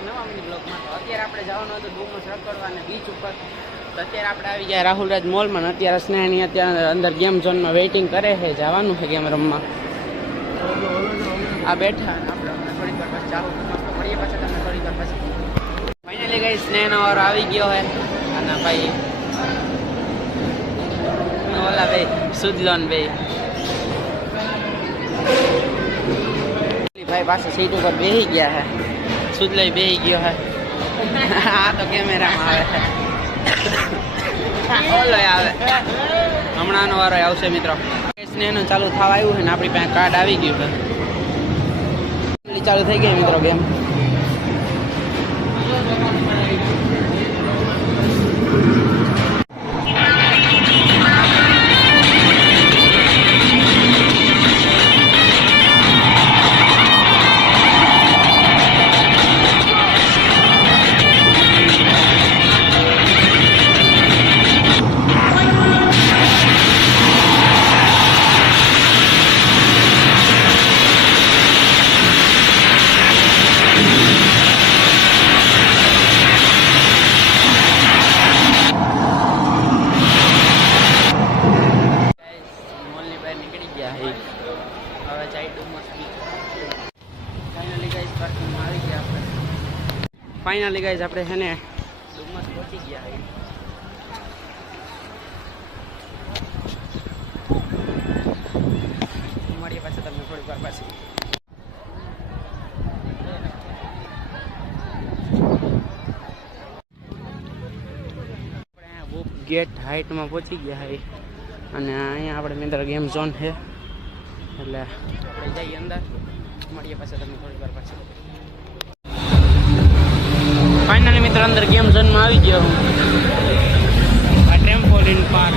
એક નવા મિની બ્લોગમાં. તો અત્યારે આપણે જવાનું હતું ડુમસ રખડવા અને બીચ ઉપર. તો અત્યારે આપણે આવી ગયા રાહુલરાજ મોલમાં. અત્યારે સ્નેહની અત્યારે અંદર ગેમ ઝોનમાં વેઇટિંગ કરે છે, જવાનું છે ગેમ રમવા. આ બેઠા અને આપણે થોડીક વાર પછી ચાલુ મસ્ત મળીએ પાછા તમને થોડીક વાર પછી. ફાઇનલી ગઈ સ્નેહનો વારો આવી ગયો છે અને ભાઈ ઓલા ભાઈ સુદલોન ભાઈ પાસે સીટ ઉપર બેસી ગયા છે. સુદલઈ બેસી ગયો છે. આ તો કેમેરામાં આવે છે. ઓલો આવે હમણાંનો વારો આવશે મિત્રો. સ્નેહનું ચાલુ થવા આવ્યું છે ને આપણી પાસે કાર્ડ આવી ગયું છે. ચાલુ થઈ ગઈ મિત્રો ગેમ. ફાઇનલી ગાઈઝ આપણે છે ને ડુમસ પહોંચી ગયા. મળીએ પાછા તમને થોડીક વાર પાછી. આપણે બુક ગેટ હાઇટમાં પહોંચી ગયા છે અને અહીંયા આપણે મિત્ર ગેમ ઝોન છે એટલે આપણે જઈએ અંદર. મળીએ પાછા તમને થોડીક વાર પાછી. ફાઇનલી મિત્ર અંદર ગેમ ઝોનમાં આવી ગયો હું. આ ટ્રેમ્પોલિન પાર્ક